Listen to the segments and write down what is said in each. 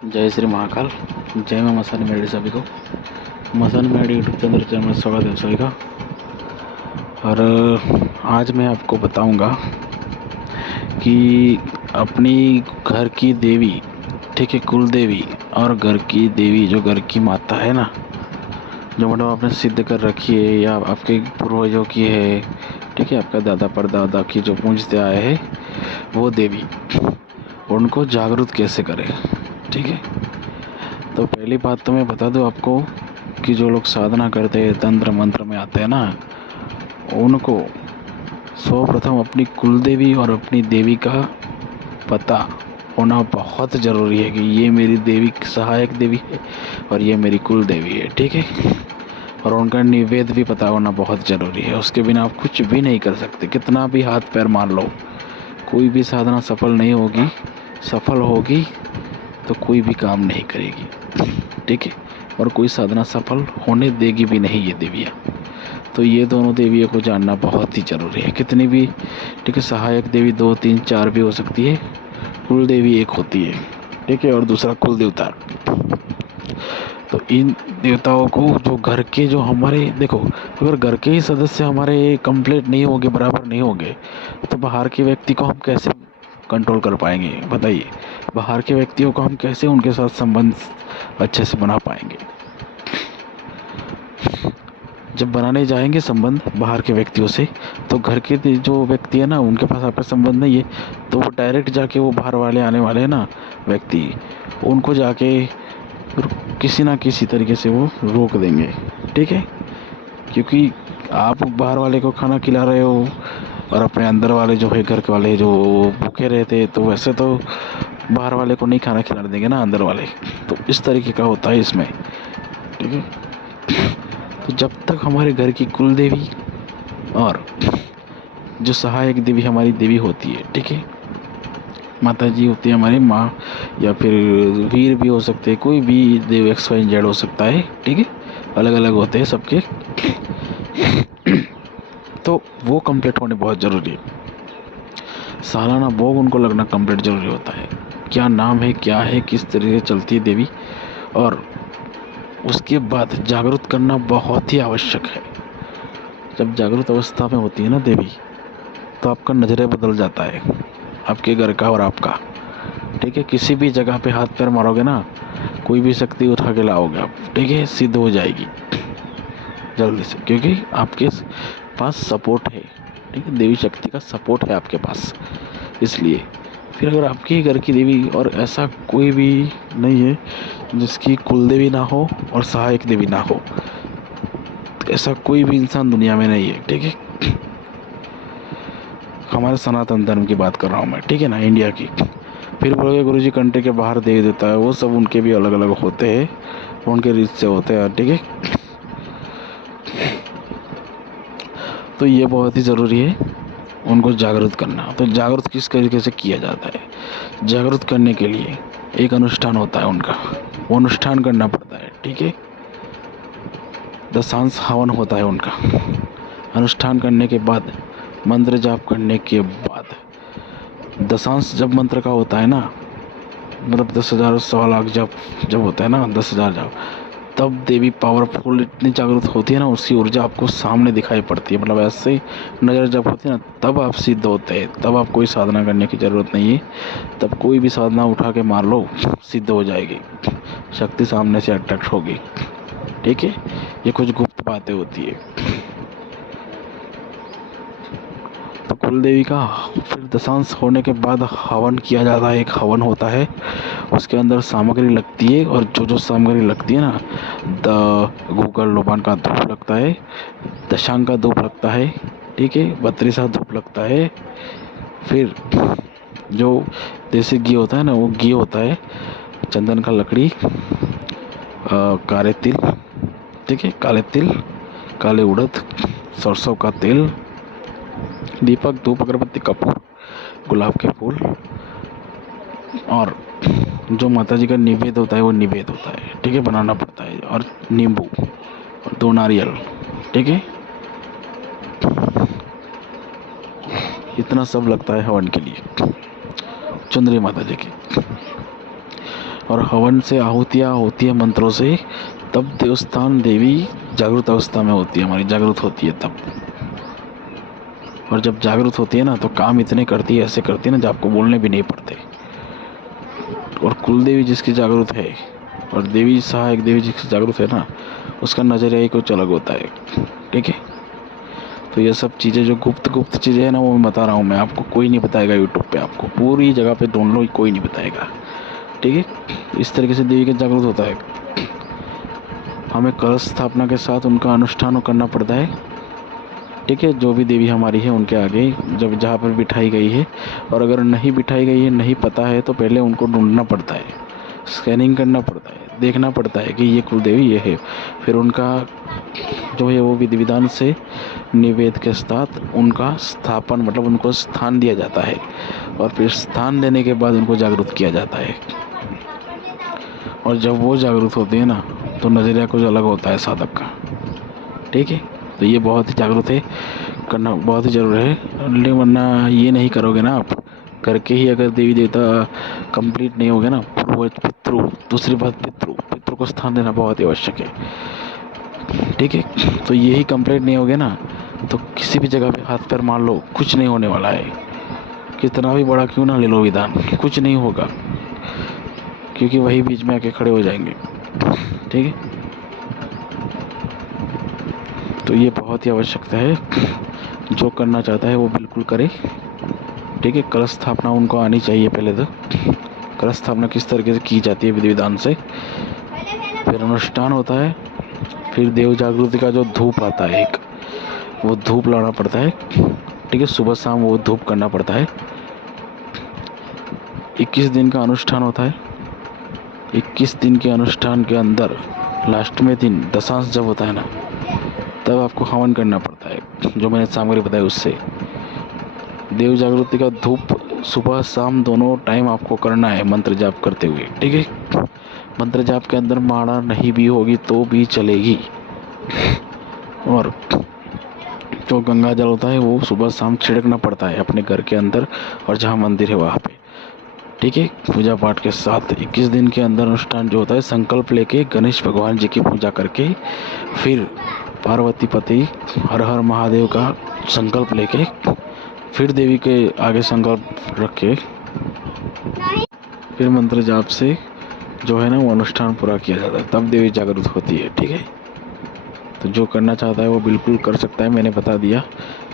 जय श्री महाकाल। जय मां मसानी मेडी सभी को। मसानी मेडी यूट्यूब चैनल में स्वागत है सभी का। और आज मैं आपको बताऊंगा कि अपनी घर की देवी, ठीक है, कुल देवी और घर की देवी, जो घर की माता है ना, जो मतलब आपने सिद्ध कर रखी है या आपके पूर्वजों की है, ठीक है, आपका दादा परदादा की जो पूजते आए हैं वो देवी, उनको जागरूक कैसे करें। ठीक है, तो पहली बात तो मैं बता दूं आपको कि जो लोग साधना करते हैं, तंत्र मंत्र में आते हैं ना, उनको सर्वप्रथम अपनी कुल देवी और अपनी देवी का पता होना बहुत ज़रूरी है कि ये मेरी देवी सहायक देवी है और ये मेरी कुल देवी है। ठीक है, और उनका निवेद भी पता होना बहुत ज़रूरी है। उसके बिना आप कुछ भी नहीं कर सकते। कितना भी हाथ पैर मार लो, कोई भी साधना सफल नहीं होगी। सफल होगी तो कोई भी काम नहीं करेगी, ठीक है, और कोई साधना सफल होने देगी भी नहीं ये देवियाँ। तो ये दोनों देवियों को जानना बहुत ही ज़रूरी है। कितनी भी, ठीक है, सहायक देवी 2 3 4 भी हो सकती है, कुल देवी एक होती है, ठीक है, और दूसरा कुल देवता। तो इन देवताओं को जो घर के, जो हमारे, देखो, अगर घर के ही सदस्य हमारे कंप्लीट नहीं होंगे, बराबर नहीं होंगे, तो बाहर के व्यक्ति को हम कैसे कंट्रोल कर पाएंगे बताइए। बाहर के व्यक्तियों को हम कैसे उनके साथ संबंध अच्छे से बना पाएंगे। जब बनाने जाएंगे संबंध बाहर के व्यक्तियों से, तो घर के जो व्यक्ति है ना, उनके पास आपका संबंध नहीं है, तो वो डायरेक्ट जाके वो बाहर वाले आने वाले हैं ना व्यक्ति, उनको जाके किसी ना किसी तरीके से वो रोक देंगे। ठीक है, क्योंकि आप बाहर वाले को खाना खिला रहे हो और अपने अंदर वाले जो है, घर के वाले जो भूखे रहते, तो वैसे तो बाहर वाले को नहीं खाना खिलाने देंगे ना अंदर वाले। तो इस तरीके का होता है इसमें। ठीक है, तो जब तक हमारे घर की कुल देवी और जो सहायक देवी हमारी देवी होती है, ठीक है, माता जी होती है हमारी माँ, या फिर वीर भी हो सकते हैं, कोई भी देव XYZ हो सकता है, ठीक है, अलग अलग होते हैं सबके। तो वो कंप्लीट होने बहुत ज़रूरी है। सालाना भोग उनको लगना कंप्लीट ज़रूरी होता है। क्या नाम है, क्या है, किस तरीके से चलती है देवी, और उसके बाद जागरूक करना बहुत ही आवश्यक है। जब जागरूक अवस्था में होती है ना देवी, तो आपका नज़रिया बदल जाता है, आपके घर का और आपका। ठीक है, किसी भी जगह पे हाथ पैर मारोगे ना, कोई भी शक्ति उठा के लाओगे आप, ठीक है, सिद्ध हो जाएगी जल्दी से, क्योंकि आपके पास सपोर्ट है। ठीक है, देवी शक्ति का सपोर्ट है आपके पास। इसलिए फिर अगर आपके घर की देवी, और ऐसा कोई भी नहीं है जिसकी कुल देवी ना हो और सहायक देवी ना हो, तो ऐसा कोई भी इंसान दुनिया में नहीं है। ठीक है, हमारे सनातन धर्म की बात कर रहा हूँ मैं, ठीक है ना, इंडिया की। फिर बोलोगे गुरु जी कंट्री के बाहर दे देता है, वो सब उनके भी अलग अलग होते हैं, उनके रीत से होते हैं। ठीक है, तो ये बहुत ही ज़रूरी है उनको जागरूक करना। तो जागरूक किस तरीके से किया जाता है? जागरूक करने के लिए एक अनुष्ठान होता है उनका, वो अनुष्ठान करना पड़ता है। ठीक है, दशांश हवन होता है उनका। अनुष्ठान करने के बाद, मंत्र जाप करने के बाद, दशांश जब मंत्र का होता है ना, मतलब 10,000 100 लाख जब होता है ना, 10,000 जब, तब देवी पावरफुल इतनी जागरूक होती है ना, उसकी ऊर्जा आपको सामने दिखाई पड़ती है। मतलब ऐसे ही नज़र जब होती है ना, तब आप सिद्ध होते हैं। तब आप कोई साधना करने की ज़रूरत नहीं है, तब कोई भी साधना उठा के मार लो, सिद्ध हो जाएगी, शक्ति सामने से अट्रैक्ट होगी। ठीक है, ये कुछ गुप्त बातें होती है। तो कुल देवी का फिर दशांश होने के बाद हवन किया जाता है। एक हवन होता है, उसके अंदर सामग्री लगती है, और जो सामग्री लगती है ना, गूगल लोबान का धूप लगता है, दशांग का धूप लगता है, ठीक है, 32 धूप लगता है। फिर जो देसी घी होता है ना, वो घी होता है, चंदन का लकड़ी, काले तिल, ठीक है, काले तिल, काले उड़द, सरसों का तेल, दीपक, धूप, अगरबत्ती, कपूर, गुलाब के फूल, और जो माता जी का निवेद होता है वो निवेद होता है। ठीक है, बनाना पड़ता है, और नींबू और 2 नारियल। ठीक है, इतना सब लगता है हवन के लिए, चुंदरी माता जी की। और हवन से आहुतियाँ होती है मंत्रों से, तब देवस्थान देवी जागृत अवस्था में होती है, हमारी जागृत होती है तब। और जब जागृत होती है ना तो काम इतने करती है, ऐसे करती है ना, जब आपको बोलने भी नहीं पड़ते। और कुल देवी जिसकी जागृत है और देवी सहायक देवी जिसकी जागृत है ना, उसका नजरिया ही कुछ अलग होता है। ठीक है, तो ये सब चीज़ें जो गुप्त गुप्त चीज़ें हैं ना, वो मैं बता रहा हूँ मैं आपको, कोई नहीं बताएगा यूट्यूब पे, आपको पूरी जगह पे ढूंढ लो, कोई नहीं बताएगा। ठीक है, इस तरीके से देवी का जागृत होता है। हमें कलश स्थापना के साथ उनका अनुष्ठान करना पड़ता है। ठीक है, जो भी देवी हमारी है उनके आगे जब जहाँ पर बिठाई गई है, और अगर नहीं बिठाई गई है, नहीं पता है, तो पहले उनको ढूंढना पड़ता है, स्कैनिंग करना पड़ता है, देखना पड़ता है कि ये कुल देवी ये है। फिर उनका जो है वो विधि विधान से निवेद के साथ उनका स्थापन, मतलब उनको स्थान दिया जाता है, और फिर स्थान देने के बाद उनको जागरूक किया जाता है। और जब वो जागरूक होते हैं ना, तो नज़रिया कुछ अलग होता है साधक का। ठीक है, तो ये बहुत ही जागरूक है, करना बहुत ही ज़रूरी है। लेकिन वरना ये नहीं करोगे ना आप, करके ही अगर देवी देवता कंप्लीट नहीं होगे ना, पूर्वज पितृ, दूसरी बात पितृ को स्थान देना बहुत ही आवश्यक है। ठीक है, तो यही कंप्लीट नहीं होगे ना, तो किसी भी जगह पे हाथ पैर मार लो, कुछ नहीं होने वाला है। कितना भी बड़ा क्यों ना ले लो विधान, कुछ नहीं होगा, क्योंकि वही बीच में आके खड़े हो जाएंगे। ठीक है, तो ये बहुत ही आवश्यकता है, जो करना चाहता है वो बिल्कुल करे। ठीक है, कलश स्थापना उनको आनी चाहिए पहले तो। कलश स्थापना किस तरीके से की जाती है विधि विधान से, फिर अनुष्ठान होता है, फिर देव जागृति का जो धूप आता है एक, वो धूप लाना पड़ता है। ठीक है, सुबह शाम वो धूप करना पड़ता है। 21 दिन का अनुष्ठान होता है। 21 दिन के अनुष्ठान के अंदर लास्ट में दिन दशांश जब होता है ना, तब आपको हवन करना पड़ता है, जो मैंने सामग्री बताई उससे। देव जागृति का धूप सुबह शाम दोनों टाइम आपको करना है मंत्र जाप करते हुए। ठीक है, मंत्र जाप के अंदर माड़ा नहीं भी होगी तो भी चलेगी। और जो गंगा जल होता है वो सुबह शाम छिड़कना पड़ता है अपने घर के अंदर और जहाँ मंदिर है वहाँ पे। ठीक है, पूजा पाठ के साथ 21 दिन के अंदर अनुष्ठान जो होता है, संकल्प लेके गणेश भगवान जी की पूजा करके, फिर पार्वती पति हर हर महादेव का संकल्प लेके, फिर देवी के आगे संकल्प रख के, फिर मंत्र जाप से जो है ना वो अनुष्ठान पूरा किया जाता है, तब देवी जागृत होती है। ठीक है, तो जो करना चाहता है वो बिल्कुल कर सकता है, मैंने बता दिया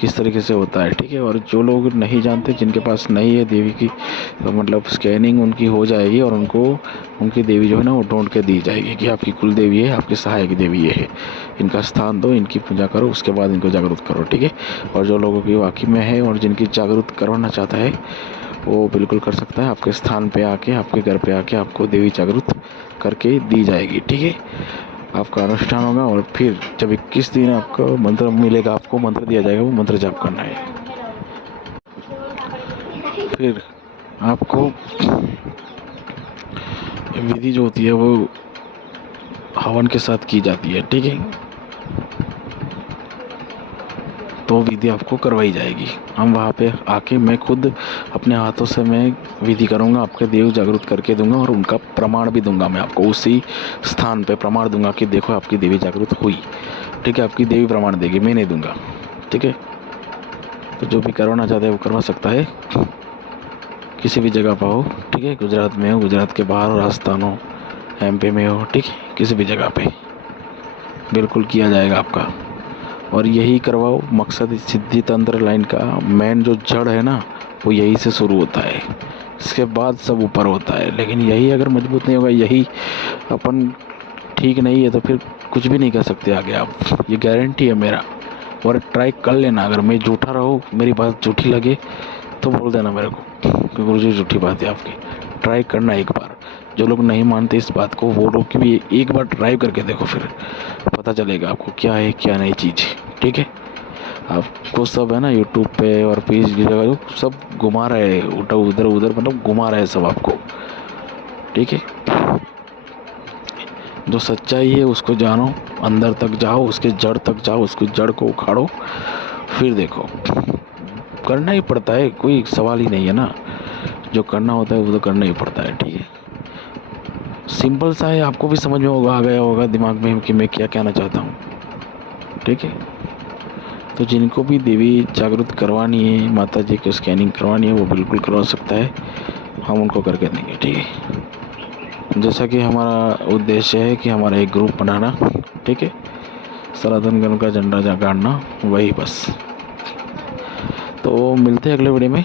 किस तरीके से होता है। ठीक है, और जो लोग नहीं जानते, जिनके पास नहीं है देवी की, तो मतलब स्कैनिंग उनकी हो जाएगी और उनको उनकी देवी जो है ना वो ढूंढ के दी जाएगी कि आपकी कुल देवी है, आपकी सहायक देवी ये है, इनका स्थान दो, इनकी पूजा करो, उसके बाद इनको जागरूक करो। ठीक है, और जो लोगों की वाकई में है और जिनकी जागरूक करवाना चाहता है वो बिल्कुल कर सकता है, आपके स्थान पे आके, आपके घर पे आके आपको देवी जागरूक करके दी जाएगी। ठीक है, आपका अनुष्ठान होगा और फिर जब 21 दिन आपको मंत्र मिलेगा, आपको मंत्र दिया जाएगा, वो मंत्र जाप करना है। फिर आपको विधि जो होती है वो हवन के साथ की जाती है। ठीक है, तो विधि आपको करवाई जाएगी। हम वहाँ पे आके मैं खुद अपने हाथों से मैं विधि करूँगा, आपके देव जागृत करके दूंगा और उनका प्रमाण भी दूंगा। मैं आपको उसी स्थान पे प्रमाण दूंगा कि देखो आपकी देवी जागृत हुई। ठीक है, आपकी देवी प्रमाण देगी, मैं नहीं दूंगा। ठीक है, तो जो भी करवाना चाहता है वो करवा सकता है, किसी भी जगह पर हो। ठीक है, गुजरात में हो, गुजरात के बाहर हो, राजस्थान हो, MP में हो, ठीक है, किसी भी जगह पे बिल्कुल किया जाएगा आपका। और यही करवाओ, मकसद सिद्धि तंत्र लाइन का मेन जो जड़ है ना, वो यही से शुरू होता है, इसके बाद सब ऊपर होता है। लेकिन यही अगर मजबूत नहीं होगा, यही अपन ठीक नहीं है, तो फिर कुछ भी नहीं कर सकते आगे आप, ये गारंटी है मेरा। और ट्राई कर लेना, अगर मैं झूठा रहूँ, मेरी बात झूठी लगे तो बोल देना मेरे को कि गुरुजी झूठी बात है आपकी। ट्राई करना एक बार, जो लोग नहीं मानते इस बात को, वो लोग की भी एक बार ट्राई करके देखो, फिर पता चलेगा आपको क्या है क्या नहीं चीज़। ठीक है, आपको सब है ना यूट्यूब पे और पेज की जगह सब घुमा रहे हैं, उधर उधर मतलब घुमा रहे हैं सब आपको। ठीक है, जो सच्चाई है उसको जानो, अंदर तक जाओ, उसके जड़ तक जाओ, उसकी जड़ को उखाड़ो, फिर देखो। करना ही पड़ता है, कोई सवाल ही नहीं है ना, जो करना होता है वो तो करना ही पड़ता है। ठीक है, सिंपल सा है, आपको भी समझ में होगा, आ गया होगा दिमाग में कि मैं क्या कहना चाहता हूँ। ठीक है, तो जिनको भी देवी जागृत करवानी है, माता जी की स्कैनिंग करवानी है, वो बिल्कुल करवा सकता है, हम उनको करके देंगे। ठीक है, जैसा कि हमारा उद्देश्य है कि हमारा एक ग्रुप बनाना, ठीक है, सनातन धर्म का झंडा गाड़ना, वही बस। तो मिलते हैं अगले वीडियो में।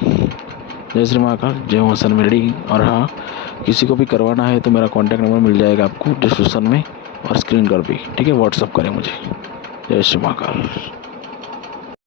जय श्री महाकाल, जय हसन मेलडी। और हाँ, किसी को भी करवाना है तो मेरा कॉन्टैक्ट नंबर मिल जाएगा आपको डिस्क्रिप्शन में और स्क्रीन पर भी। ठीक है, व्हाट्सअप करें मुझे। जय श्री महाकाल।